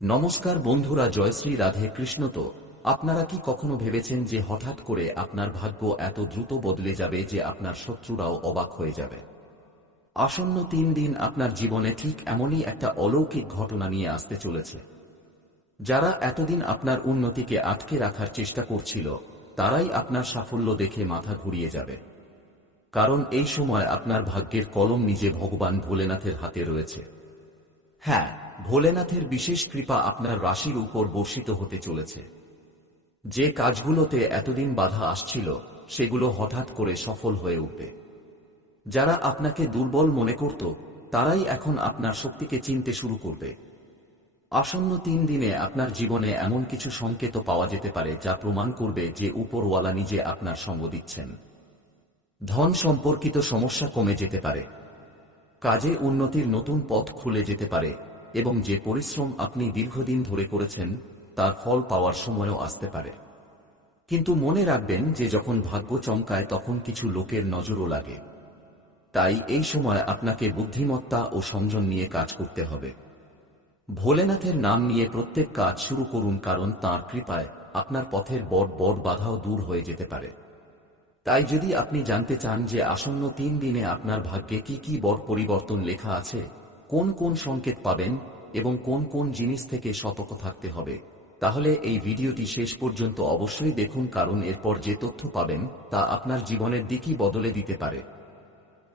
নমস্কার বন্ধুরা, জয়শ্রী রাধে কৃষ্ণ। তো আপনারা কি কখনো ভেবেছেন যে হঠাৎ করে আপনার ভাগ্য এত দ্রুত বদলে যাবে যে আপনার শত্রুরাও অবাক হয়ে যাবে? আসন্ন 3 দিন আপনার জীবনে ঠিক এমনই একটা অলৌকিক ঘটনা নিয়ে আসতে চলেছে। যারা এতদিন আপনার উন্নতিকে আটকে রাখার চেষ্টা করছিল, তারাই আপনার সাফল্য দেখে মাথা ঘুরিয়ে যাবে। কারণ এই সময় আপনার ভাগ্যের কলম নিজে ভগবান ভোলেনাথের হাতে রয়েছে। হ্যাঁ, ভোলেনাথের বিশেষ কৃপা আপনার রাশির উপর বর্ষিত হতে চলেছে। যে কাজগুলোতে এতদিন বাধা আসছিল, সেগুলো হঠাৎ করে সফল হয়ে উঠবে। যারা আপনাকে দুর্বল মনে করত, তারাই এখন আপনার শক্তিকে চিনতে শুরু করবে। আসন্ন 3 দিনে আপনার জীবনে এমন কিছু সংকেত পাওয়া যেতে পারে যা প্রমাণ করবে যে উপরওয়ালা নিজে আপনার সঙ্গ দিচ্ছেন। ধন সম্পর্কিত সমস্যা কমে যেতে পারে, কাজে উন্নতির নতুন পথ খুলে যেতে পারে, এবং যে পরিশ্রম আপনি দীর্ঘদিন ধরে করেছেন তার ফল পাওয়ার সময়ও আসতে পারে। কিন্তু মনে রাখবেন যে যখন ভাগ্য চমকায় তখন কিছু লোকের নজরও লাগে। তাই এই সময় আপনাকে বুদ্ধিমত্তা ও সংযম নিয়ে কাজ করতে হবে। ভোলেনাথের নাম নিয়ে প্রত্যেক কাজ শুরু করুন, কারণ তাঁর কৃপায় আপনার পথের বড় বড় বাধাও দূর হয়ে যেতে পারে। তাই যদি আপনি জানতে চান যে আসন্ন 3 দিনে আপনার ভাগ্যে কি কি বড় পরিবর্তন লেখা আছে, কোন কোন সংকেত পাবেন এবং কোন কোন জিনিস থেকে সতর্ক থাকতে হবে, তাহলে এই ভিডিওটি শেষ পর্যন্ত অবশ্যই দেখুন, কারণ এরপর যে তথ্য পাবেন তা আপনার জীবনের দিকই বদলে দিতে পারে।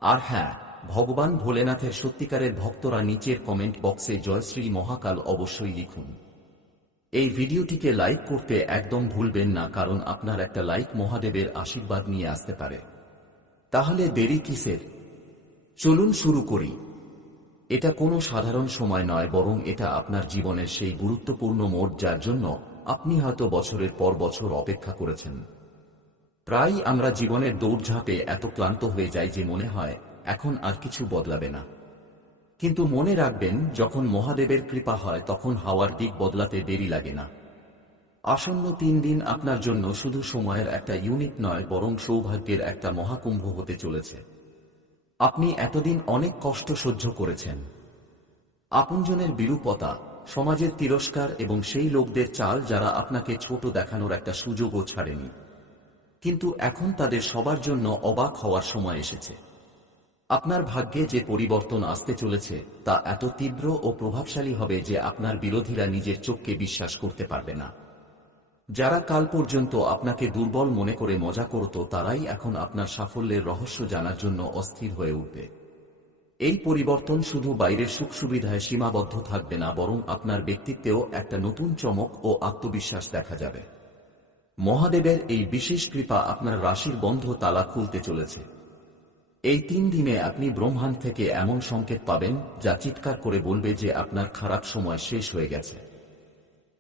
আর হ্যাঁ, ভগবান ভোলেনাথের সত্যিকারের ভক্তরা নিচের কমেন্ট বক্সে জয়শ্রী মহাকাল অবশ্যই লিখুন। এই ভিডিওটিকে লাইক করতে একদম ভুলবেন না, কারণ আপনার একটা লাইক মহাদেবের আশীর্বাদ নিয়ে আসতে পারে। তাহলে দেরি কিসের, চলুন শুরু করি। এটা কোনো সাধারণ সময় নয়, বরং এটা আপনার জীবনের সেই গুরুত্বপূর্ণ মোড় যার জন্য আপনি হয়তো বছরের পর বছর অপেক্ষা করেছেন। প্রায়ই আমরা জীবনের দৌড়ঝাঁপে এত ক্লান্ত হয়ে যাই যে মনে হয় এখন আর কিছু বদলাবে না। কিন্তু মনে রাখবেন, যখন মহাদেবের কৃপা হয় তখন হাওয়ার দিক বদলাতে দেরি লাগে না। আসন্ন 3 দিন আপনার জন্য শুধু সময়ের একটা ইউনিট নয়, বরং সৌভাগ্যের একটা মহাকুম্ভ হতে চলেছে। আপনি এতদিন অনেক কষ্ট সহ্য করেছেন, আপনজনের বিরূপতা, সমাজের তিরস্কার এবং সেই লোকদের চাল যারা আপনাকে ছোট দেখানোর একটা সুযোগও ছাড়েনি। কিন্তু এখন তাদের সবার জন্য অবাক হওয়ার সময় এসেছে। আপনার ভাগ্যে যে পরিবর্তন আসতে চলেছে তা এত তীব্র ও প্রভাবশালী হবে যে আপনার বিরোধীরা নিজের চোখকে বিশ্বাস করতে পারবে না। যারা কাল পর্যন্ত আপনাকে দুর্বল মনে করে মজা করত, তারাই এখন আপনার সাফল্যের রহস্য জানার জন্য অস্থির হয়ে উঠবে। এই পরিবর্তন শুধু বাইরের সুখ সুবিধায় সীমাবদ্ধ থাকবে না, বরং আপনার ব্যক্তিত্বেও একটা নতুন চমক ও আত্মবিশ্বাস দেখা যাবে। মহাদেবের এই বিশেষ কৃপা আপনার রাশির বন্ধ তালা খুলতে চলেছে। এই 3 দিনে আপনি ব্রহ্মাণ্ড থেকে এমন সংকেত পাবেন যা চিৎকার করে বলবে যে আপনার খারাপ সময় শেষ হয়ে গেছে।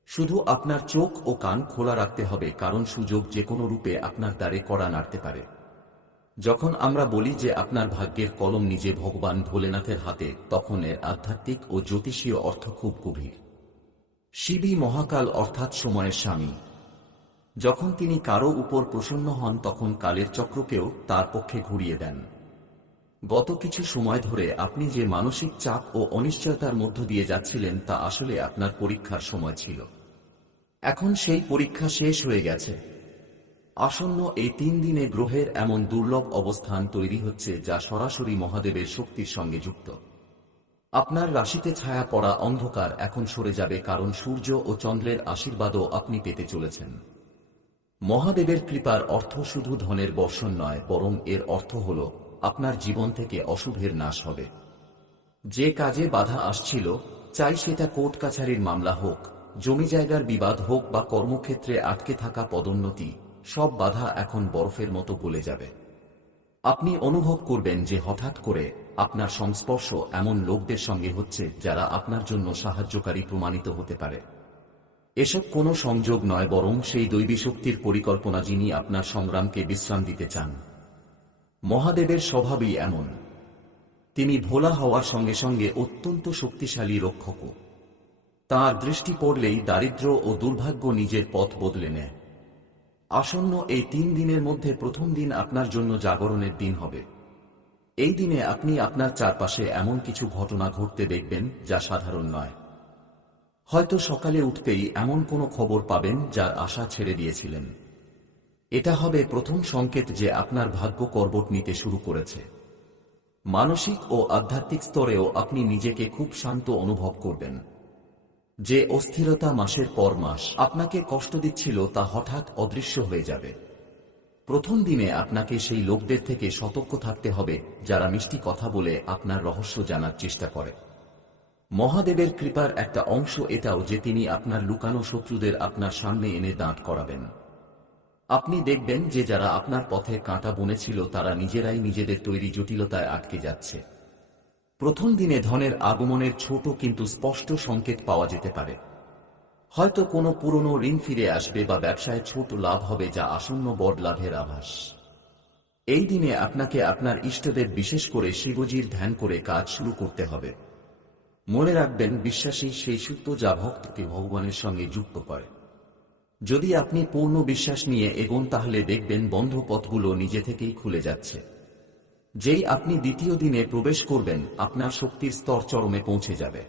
শুধু আপনার চোখ ও কান খোলা রাখতে হবে, কারণ সুযোগ যে কোনো রূপে আপনার দ্বারে কড়া নাড়তে পারে। যখন আমরা বলি যে আপনার ভাগ্যের কলম নিজে ভগবান ভোলেনাথের হাতে, তখন এর আধ্যাত্মিক ও জ্যোতিষীয় অর্থ খুব গভীর। শিবই মহাকাল, অর্থাৎ সময়ের স্বামী। যখন তিনি কারো উপর প্রসন্ন হন তখন কালের চক্রকেও তার পক্ষে ঘুরিয়ে দেন। গত কিছু সময় ধরে আপনি যে মানসিক চাপ ও অনিশ্চয়তার মধ্য দিয়ে যাচ্ছিলেন তা আসলে আপনার পরীক্ষার সময় ছিল। এখন সেই পরীক্ষা শেষ হয়ে গেছে। আসন্ন এই 3 দিনে গ্রহের এমন দুর্লভ অবস্থান তৈরি হচ্ছে যা সরাসরি মহাদেবের শক্তির সঙ্গে যুক্ত। আপনার রাশিতে ছায়া পড়া অন্ধকার এখন সরে যাবে, কারণ সূর্য ও চন্দ্রের আশীর্বাদও আপনি পেতে চলেছেন। মহাদেবের কৃপার অর্থ শুধু ধনের বর্ষণ নয়, বরং এর অর্থ হল আপনার জীবন থেকে অশুভের নাশ হবে। যে কাজে বাধা আসছিল, চাই সেটা কোর্ট কাছারির মামলা হোক, জমি জায়গার বিবাদ হোক বা কর্মক্ষেত্রে আটকে থাকা পদোন্নতি, সব বাধা এখন বরফের মতো গলে যাবে। আপনি অনুভব করবেন যে হঠাৎ করে আপনার সংস্পর্শ এমন লোকদের সঙ্গে হচ্ছে যারা আপনার জন্য সাহায্যকারী প্রমাণিত হতে পারে। এসব কোনো সংযোগ নয়, বরং সেই দৈবী শক্তির পরিকল্পনা যিনি আপনার সংগ্রামকে বিশ্রাম দিতে চান। মহাদেবের স্বভাবই এমন। তিনি ভোলা হওয়ার সঙ্গে সঙ্গে অত্যন্ত শক্তিশালী রক্ষকও। তাঁর দৃষ্টি পড়লেই দারিদ্র্য ও দুর্ভাগ্য নিজের পথ বদলে নেয়। আসন্ন এই 3 দিনের মধ্যে প্রথম দিন আপনার জন্য জাগরণের দিন হবে। এই দিনে আপনি আপনার চারপাশে এমন কিছু ঘটনা ঘটতে দেখবেন যা সাধারণ নয়। হয়তো সকালে উঠতেই এমন কোনো খবর পাবেন যার আশা ছেড়ে দিয়েছিলেন। এটা হবে প্রথম সংকেত যে আপনার ভাগ্য করবট নিতে শুরু করেছে। মানসিক ও আধ্যাত্মিক স্তরেও আপনি নিজেকে খুব শান্ত অনুভব করবেন। যে অস্থিরতা মাসের পর মাস আপনাকে কষ্ট দিচ্ছিল তা হঠাৎ অদৃশ্য হয়ে যাবে। প্রথম দিনে আপনাকে সেই লোকদের থেকে সতর্ক থাকতে হবে যারা মিষ্টি কথা বলে আপনার রহস্য জানার চেষ্টা করে। মহাদেবের কৃপার একটা অংশ এটাও যে তিনি আপনার লুকানো শত্রুদের আপনার সামনে এনে দাঁড় করাবেন। আপনি দেখবেন যে যারা আপনার পথে কাঁটা বুনেছিল তারা নিজেরাই নিজেদের তৈরি জটিলতায় আটকে যাচ্ছে। প্রথম দিনে ধনের আগমনের ছোট কিন্তু স্পষ্ট সংকেত পাওয়া যেতে পারে। হয়তো কোনো পুরনো ঋণ ফিরে আসবে বা ব্যবসায় ছোট লাভ হবে যা আসন্ন বড় লাভের আভাস। এই দিনে আপনাকে আপনার ইষ্টদেব বিশেষ করে শিবজির ধ্যান করে কাজ শুরু করতে হবে। মনে রাখবেন, বিশ্বাসী সেই সূত্র যা ভক্তকে ভগবানের সঙ্গে যুক্ত করে। যদি আপনি পূর্ণ বিশ্বাস নিয়ে এগোন তাহলে দেখবেন বন্ধ পথগুলো নিজে থেকেই খুলে যাচ্ছে। যেই আপনি দ্বিতীয় দিনে প্রবেশ করবেন আপনার শক্তির স্তর চরমে পৌঁছে যাবে।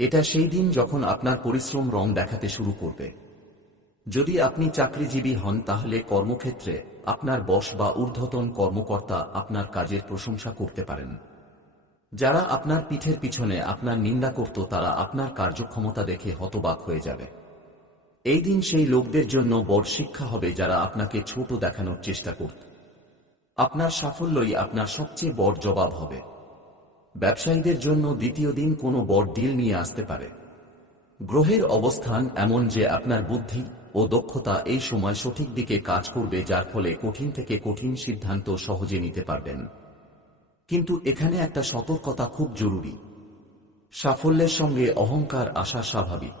এটা সেই দিন যখন আপনার পরিশ্রম রং দেখাতে শুরু করবে। যদি আপনি চাকরিজীবী হন তাহলে কর্মক্ষেত্রে আপনার বস বা ঊর্ধ্বতন কর্মকর্তা আপনার কাজের প্রশংসা করতে পারেন। যারা আপনার পিঠের পিছনে আপনার নিন্দা করত তারা আপনার কার্যক্ষমতা দেখে হতবাক হয়ে যাবে। এই দিন সেই লোকদের জন্য বড় শিক্ষা হবে যারা আপনাকে ছোট দেখানোর চেষ্টা করত। আপনার সাফল্যই আপনার সবচেয়ে বড় জবাব হবে। ব্যবসায়ীদের জন্য দ্বিতীয় দিন কোনো বড় ডিল নিয়ে আসতে পারে। গ্রহের অবস্থান এমন যে আপনার বুদ্ধি ও দক্ষতা এই সময় সঠিক দিকে কাজ করবে, যার ফলে কঠিন থেকে কঠিন সিদ্ধান্ত সহজে নিতে পারবেন। কিন্তু এখানে একটা সতর্কতা খুব জরুরি। সাফল্যের সঙ্গে অহংকার আসা স্বাভাবিক,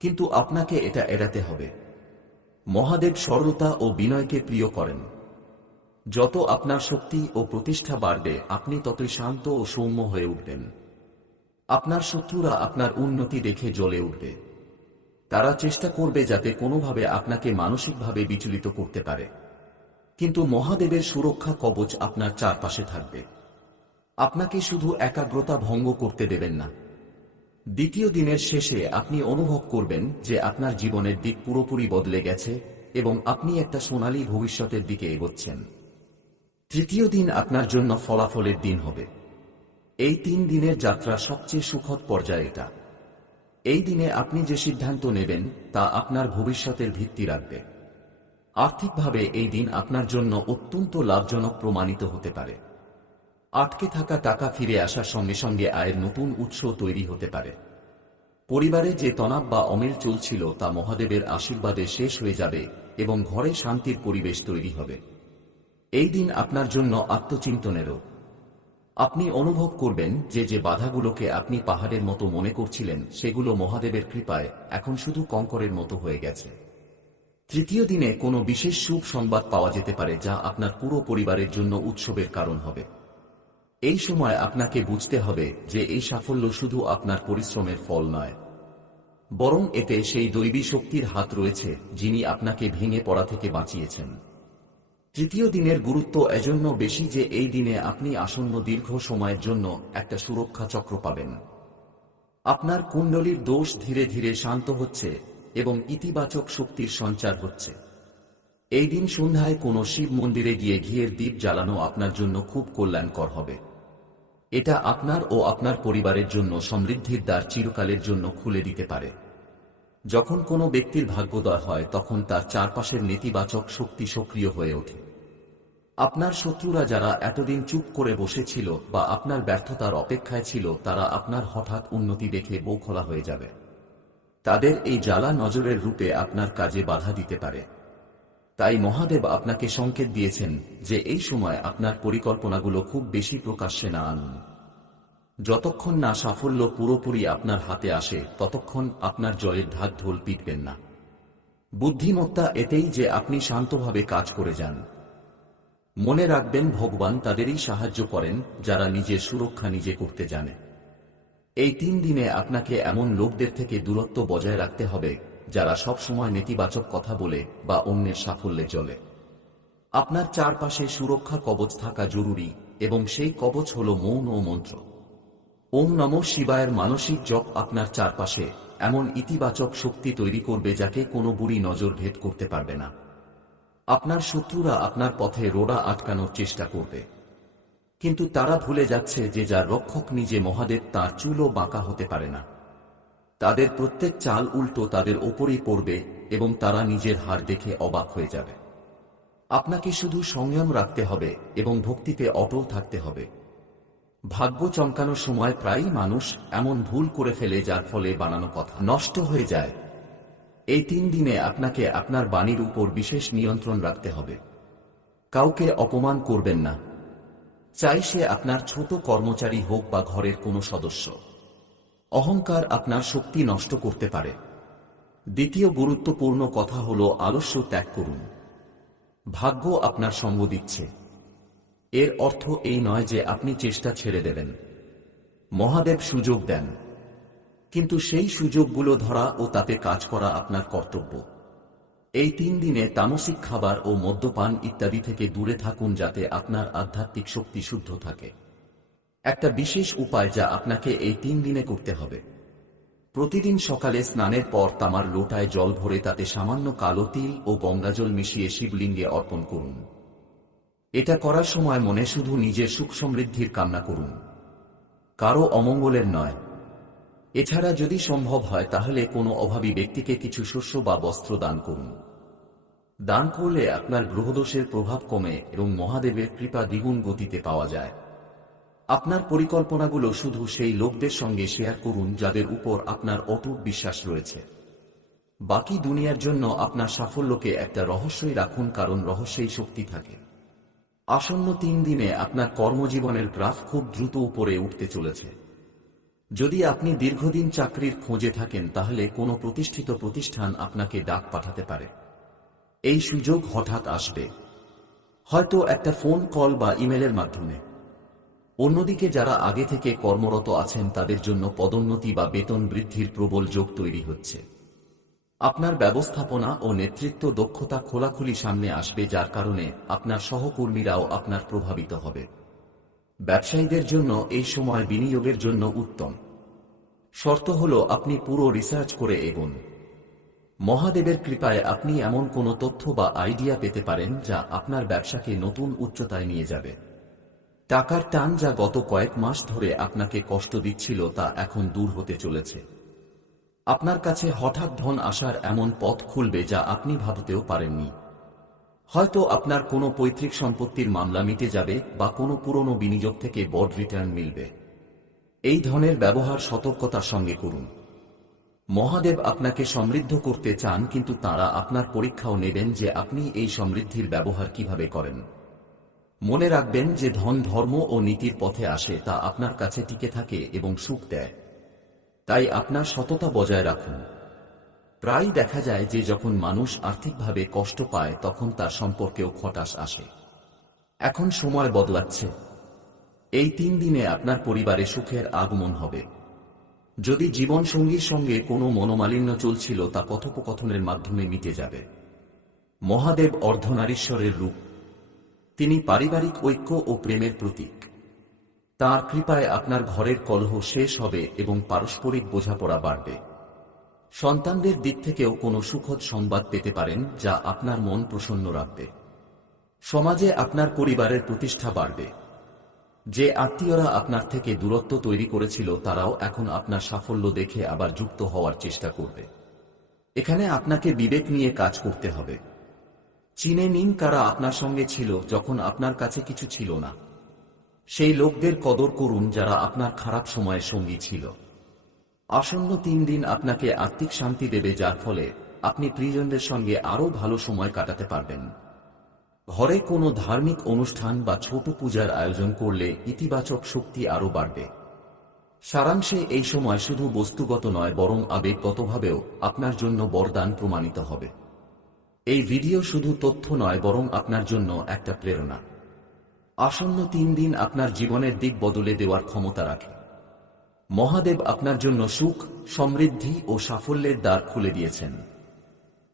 কিন্তু আপনাকে এটা এড়াতে হবে। মহাদেব সরলতা ও বিনয়কে প্রিয় করেন। যত আপনার শক্তি ও প্রতিষ্ঠা বাড়বে আপনি ততই শান্ত ও সৌম্য হয়ে উঠবেন। আপনার শত্রুরা আপনার উন্নতি দেখে জ্বলে উঠবে। তারা চেষ্টা করবে যাতে কোনোভাবে আপনাকে মানসিকভাবে বিচলিত করতে পারে, কিন্তু মহাদেবের সুরক্ষা কবচ আপনার চারপাশে থাকবে। আপনাকে শুধু একাগ্রতা ভঙ্গ করতে দেবেন না। দ্বিতীয় দিনের শেষে আপনি অনুভব করবেন যে আপনার জীবনের দিক পুরোপুরি বদলে গেছে এবং আপনি একটা সোনালী ভবিষ্যতের দিকে এগোচ্ছেন। তৃতীয় দিন আপনার জন্য ফলাফলের দিন হবে। এই 3 দিনের যাত্রা সবচেয়ে সুখদ পর্যায়ে এটা। এই দিনে আপনি যে সিদ্ধান্ত নেবেন তা আপনার ভবিষ্যতের ভিত্তি রাখবে। আর্থিকভাবে এই দিন আপনার জন্য অত্যন্ত লাভজনক প্রমাণিত হতে পারে। আটকে থাকা টাকা ফিরে আসার সঙ্গে সঙ্গে আয়ের নতুন উৎস তৈরি হতে পারে। পরিবারে যে তনাব বা অমিল চলছিল তা মহাদেবের আশীর্বাদে শেষ হয়ে যাবে এবং ঘরে শান্তির পরিবেশ তৈরি হবে। এই দিন আপনার জন্য আত্মচিন্তনেরও। আপনি অনুভব করবেন যে যে বাধাগুলোকে আপনি পাহাড়ের মতো মনে করছিলেন সেগুলো মহাদেবের কৃপায় এখন শুধু কঙ্করের মতো হয়ে গেছে। তৃতীয় দিনে কোনো বিশেষ শুভ সংবাদ পাওয়া যেতে পারে যা আপনার পুরো পরিবারের জন্য উৎসবের কারণ হবে। এই সময় আপনাকে বুঝতে হবে যে এই সাফল্য শুধু আপনার পরিশ্রমের ফল নয়, বরং এতে সেই দৈবী শক্তির হাত রয়েছে যিনি আপনাকে ভেঙে পড়া থেকে বাঁচিয়েছেন। তৃতীয় দিনের গুরুত্ব এজন্য বেশি যে এই দিনে আপনি আসন্ন দীর্ঘ সময়ের জন্য একটা সুরক্ষা চক্র পাবেন। আপনার কুণ্ডলীর দোষ ধীরে ধীরে শান্ত হচ্ছে এবং ইতিবাচক শক্তির সঞ্চার হচ্ছে। এই দিন সন্ধ্যায় কোনো শিব মন্দিরে গিয়ে ঘিয়ের দীপ জ্বালানো আপনার জন্য খুব কল্যাণকর হবে। এটা আপনার ও আপনার পরিবারের জন্য সমৃদ্ধির দ্বার চিরকালের জন্য খুলে দিতে পারে। যখন কোনো ব্যক্তির ভাগ্যোদয় হয় তখন তার চারপাশের নেতিবাচক শক্তি সক্রিয় হয়ে ওঠে। আপনার শত্রুরা যারা এতদিন চুপ করে বসেছিল বা আপনার ব্যর্থতার অপেক্ষায় ছিল তারা আপনার হঠাৎ উন্নতি দেখে বৌখলা হয়ে যাবে। তাদের এই জ্বালা নজরের রূপে আপনার কাজে বাধা দিতে পারে। তাই মহাদেব আপনাকে সংকেত দিয়েছেন যে এই সময় আপনার পরিকল্পনাগুলো খুব বেশি প্রকাশ্যে না আনুন। যতক্ষণ না সাফল্য পুরোপুরি আপনার হাতে আসে ততক্ষণ আপনার জয়ের ঢাক ঢোল পিটবেন না। বুদ্ধিমত্তা এতেই যে আপনি শান্তভাবে কাজ করে যান। মনে রাখবেন, ভগবান তাদেরই সাহায্য করেন যারা নিজের সুরক্ষা নিজে করতে জানে। এই 3 দিনে আপনাকে এমন লোকদের থেকে দূরত্ব বজায় রাখতে হবে যারা সব সময় নেতিবাচক কথা বলে বা অন্যের সাফল্যে চলে। আপনার চারপাশে সুরক্ষা কবচ থাকা জরুরি এবং সেই কবচ হল মৌন ও মন্ত্র। ওম নমঃ শিবায়ের মানসিক জপ আপনার চারপাশে এমন ইতিবাচক শক্তি তৈরি করবে যাকে কোনো বুড়ি নজর ভেদ করতে পারবে না। আপনার শত্রুরা আপনার পথে রোড়া আটকানোর চেষ্টা করবে, কিন্তু তারা ভুলে যাচ্ছে যে যার রক্ষক নিজে মহাদেব তার চুলও বাঁকা হতে পারে না। তাদের প্রত্যেক চাল উল্টো তাদের ওপরই পড়বে এবং তারা নিজের হার দেখে অবাক হয়ে যাবে। আপনাকে শুধু সংযম রাখতে হবে এবং ভক্তিতে অটল থাকতে হবে। ভাগ্য চমকানোর সময় প্রায়ই মানুষ এমন ভুল করে ফেলে যার ফলে বানানো কথা নষ্ট হয়ে যায়। এই 3 দিনে আপনাকে আপনার বাণীর উপর বিশেষ নিয়ন্ত্রণ রাখতে হবে। কাউকে অপমান করবেন না, চাই সে আপনার ছোট কর্মচারী হোক বা ঘরের কোনো সদস্য। অহংকার আপনার শক্তি নষ্ট করতে পারে। দ্বিতীয় গুরুত্বপূর্ণ কথা হল আলস্য ত্যাগ করুন। ভাগ্য আপনার সঙ্গ দিচ্ছে, এর অর্থ এই নয় যে আপনি চেষ্টা ছেড়ে দেবেন। মহাদেব সুযোগ দেন, কিন্তু সেই সুযোগগুলো ধরা ও তাতে কাজ করা আপনার কর্তব্য। এই 3 দিনে তামসিক খাবার ও মদ্যপান ইত্যাদি থেকে দূরে থাকুন যাতে আপনার আধ্যাত্মিক শক্তি শুদ্ধ থাকে। একটা বিশেষ উপায় যা আপনাকে এই 3 দিনে করতে হবে: প্রতিদিন সকালে স্নানের পর তামার লোটায় জল ভরে তাতে সামান্য কালো তিল ও গঙ্গাজল মিশিয়ে শিবলিঙ্গে অর্পণ করুন। এটা করার সময় মনে শুধু নিজের সুখ সমৃদ্ধির কামনা করুন, কারো অমঙ্গলের নয়। এছাড়া যদি সম্ভব হয় তাহলে কোনো অভাবী ব্যক্তিকে কিছু শস্য বা বস্ত্র দান করুন। দান করলে আপনার গ্রহদোষের প্রভাব কমে এবং মহাদেবের কৃপা দ্বিগুণ গতিতে পাওয়া যায়। আপনার পরিকল্পনাগুলো শুধু সেই লোকদের সঙ্গে শেয়ার করুন যাদের উপর আপনার অটুট বিশ্বাস রয়েছে। বাকি দুনিয়ার জন্য আপনার সাফল্যকে একটা রহস্যই রাখুন, কারণ রহস্যেই শক্তি থাকে। আসন্ন 3 দিনে আপনার কর্মজীবনের গ্রাফ খুব দ্রুত উপরে উঠতে চলেছে। যদি আপনি দীর্ঘদিন চাকরির খোঁজে থাকেন তাহলে কোনো প্রতিষ্ঠিত প্রতিষ্ঠান আপনাকে ডাক পাঠাতে পারে। এই সুযোগ হঠাৎ আসবে, হয়তো একটা ফোন কল বা ইমেলের মাধ্যমে। অন্যদিকে যারা আগে থেকে কর্মরত আছেন তাদের জন্য পদোন্নতি বা বেতন বৃদ্ধির প্রবল যোগ তৈরি হচ্ছে। আপনার ব্যবস্থাপনা ও নেতৃত্ব দক্ষতা খোলাখুলি সামনে আসবে, যার কারণে আপনার সহকর্মীরাও আপনার প্রভাবিত হবে। ব্যবসায়ীদের জন্য এই সময় বিনিয়োগের জন্য উত্তম। শর্ত হল আপনি পুরো রিসার্চ করে এগোন। মহাদেবের কৃপায় আপনি এমন কোনো তথ্য বা আইডিয়া পেতে পারেন যা আপনার ব্যবসাকে নতুন উচ্চতায় নিয়ে যাবে। টাকার টান যা গত কয়েক মাস ধরে আপনাকে কষ্ট দিচ্ছিল তা এখন দূর হতে চলেছে। আপনার কাছে হঠাৎ ধন আসার এমন পথ খুলবে যা আপনি ভাবতেও পারেননি। হয়তো আপনার কোনো পৈতৃক সম্পত্তির মামলা মিটে যাবে বা কোনো পুরনো বিনিয়োগ থেকে বড় রিটার্ন মিলবে। এই ধনের ব্যবহার সতর্কতার সঙ্গে করুন। মহাদেব আপনাকে সমৃদ্ধ করতে চান, কিন্তু তাঁরা আপনার পরীক্ষাও নেবেন যে আপনি এই সমৃদ্ধির ব্যবহার কিভাবে করেন। মনে রাখবেন যে ধন ধর্ম ও নীতির পথে আসে, তা আপনার কাছে টিকে থাকে এবং সুখ দেয়। তাই আপনার সততা বজায় রাখুন। প্রায়ই দেখা যায় যে যখন মানুষ আর্থিকভাবে কষ্ট পায় তখন তার সম্পর্কেও খটাস আসে। এখন সময় বদলাচ্ছে। এই 3 দিনে আপনার পরিবারে সুখের আগমন হবে। যদি জীবনসঙ্গীর সঙ্গে কোনো মনোমালিন্য চলছিল তা কথোপকথনের মাধ্যমে মিটে যাবে। মহাদেব অর্ধনারীশ্বরের রূপ, তিনি পারিবারিক ঐক্য ও প্রেমের প্রতীক। তাঁর কৃপায় আপনার ঘরের কলহ শেষ হবে এবং পারস্পরিক বোঝাপড়া বাড়বে। সন্তানদের দিক থেকেও কোনো সুখদ সংবাদ পেতে পারেন যা আপনার মন প্রসন্ন রাখবে। সমাজে আপনার পরিবারের প্রতিষ্ঠা বাড়বে। যে আত্মীয়রা আপনার থেকে দূরত্ব তৈরি করেছিল তারাও এখন আপনার সাফল্য দেখে আবার যুক্ত হওয়ার চেষ্টা করবে। এখানে আপনাকে বিবেক নিয়ে কাজ করতে হবে। চিনে নিন কারা আপনার সঙ্গে ছিল যখন আপনার কাছে কিছু ছিল না। সেই লোকদের কদর করুন যারা আপনার খারাপ সময়ে সঙ্গী ছিল। আসন্ন 3 দিন আপনাকে আত্মিক শান্তি দেবে, যার ফলে আপনি প্রিয়জনদের সঙ্গে আরও ভালো সময় কাটাতে পারবেন। ঘরে কোনো ধার্মিক অনুষ্ঠান বা ছোট পূজার আয়োজন করলে ইতিবাচক শক্তি আরও বাড়বে। সারাংশে এই সময় শুধু বস্তুগত নয় বরং আবেগগতভাবেও আপনার জন্য বরদান প্রমাণিত হবে। এই ভিডিও শুধু তথ্য নয় বরং আপনার জন্য একটা প্রেরণা। আসন্ন 3 দিন আপনার জীবনের দিক বদলে দেওয়ার ক্ষমতা রাখে। মহাদেব আপনার জন্য সুখ, সমৃদ্ধি ও সাফল্যের দ্বার খুলে দিয়েছেন।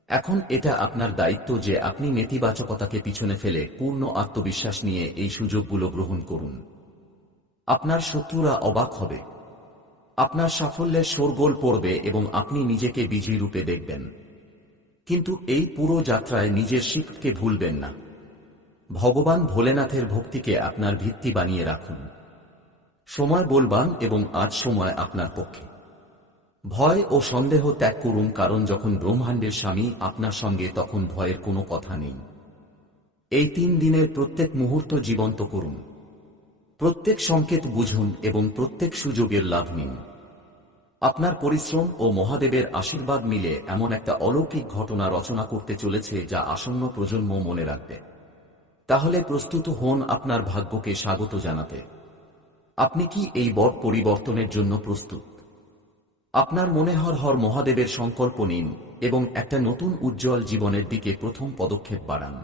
এখন এটা আপনার দায়িত্ব যে আপনি নেতিবাচকতাকে পিছনে ফেলে পূর্ণ আত্মবিশ্বাস নিয়ে এই সুযোগগুলো গ্রহণ করুন। আপনার শত্রুরা অবাক হবে। আপনার সাফল্যের শোরগোল পড়বে এবং আপনি নিজেকে বিজয়ী রূপে দেখবেন। কিন্তু এই পুরো যাত্রায় নিজের শিক্ষকে ভুলবেন না। ভগবান ভোলেনাথের ভক্তিকে আপনার ভিত্তি বানিয়ে রাখুন। সময় বলবান এবং আজ সময় আপনার পক্ষে। ভয় ও সন্দেহ ত্যাগ করুন, কারণ যখন ব্রহ্মাণ্ডের স্বামী আপনার সঙ্গে তখন ভয়ের কোনো কথা নেই। এই 3 দিনের প্রত্যেক মুহূর্ত জীবন্ত করুন। প্রত্যেক সংকেত বুঝুন এবং প্রত্যেক সুযোগের লাভ নিন। আপনার পরিশ্রম ও মহাদেবের আশীর্বাদ মিলে এমন একটা অলৌকিক ঘটনা রচনা করতে চলেছে যা আসন্ন প্রজন্ম মনে রাখবে। তাহলে প্রস্তুত হন আপনার ভাগ্যকে স্বাগত জানাতে। আপনি কি এই বড় পরিবর্তনের জন্য প্রস্তুত? আপনার মনে হর হর মহাদেবের সংকল্প নিন এবং একটা নতুন উজ্জ্বল জীবনের দিকে প্রথম পদক্ষেপ বাড়ান।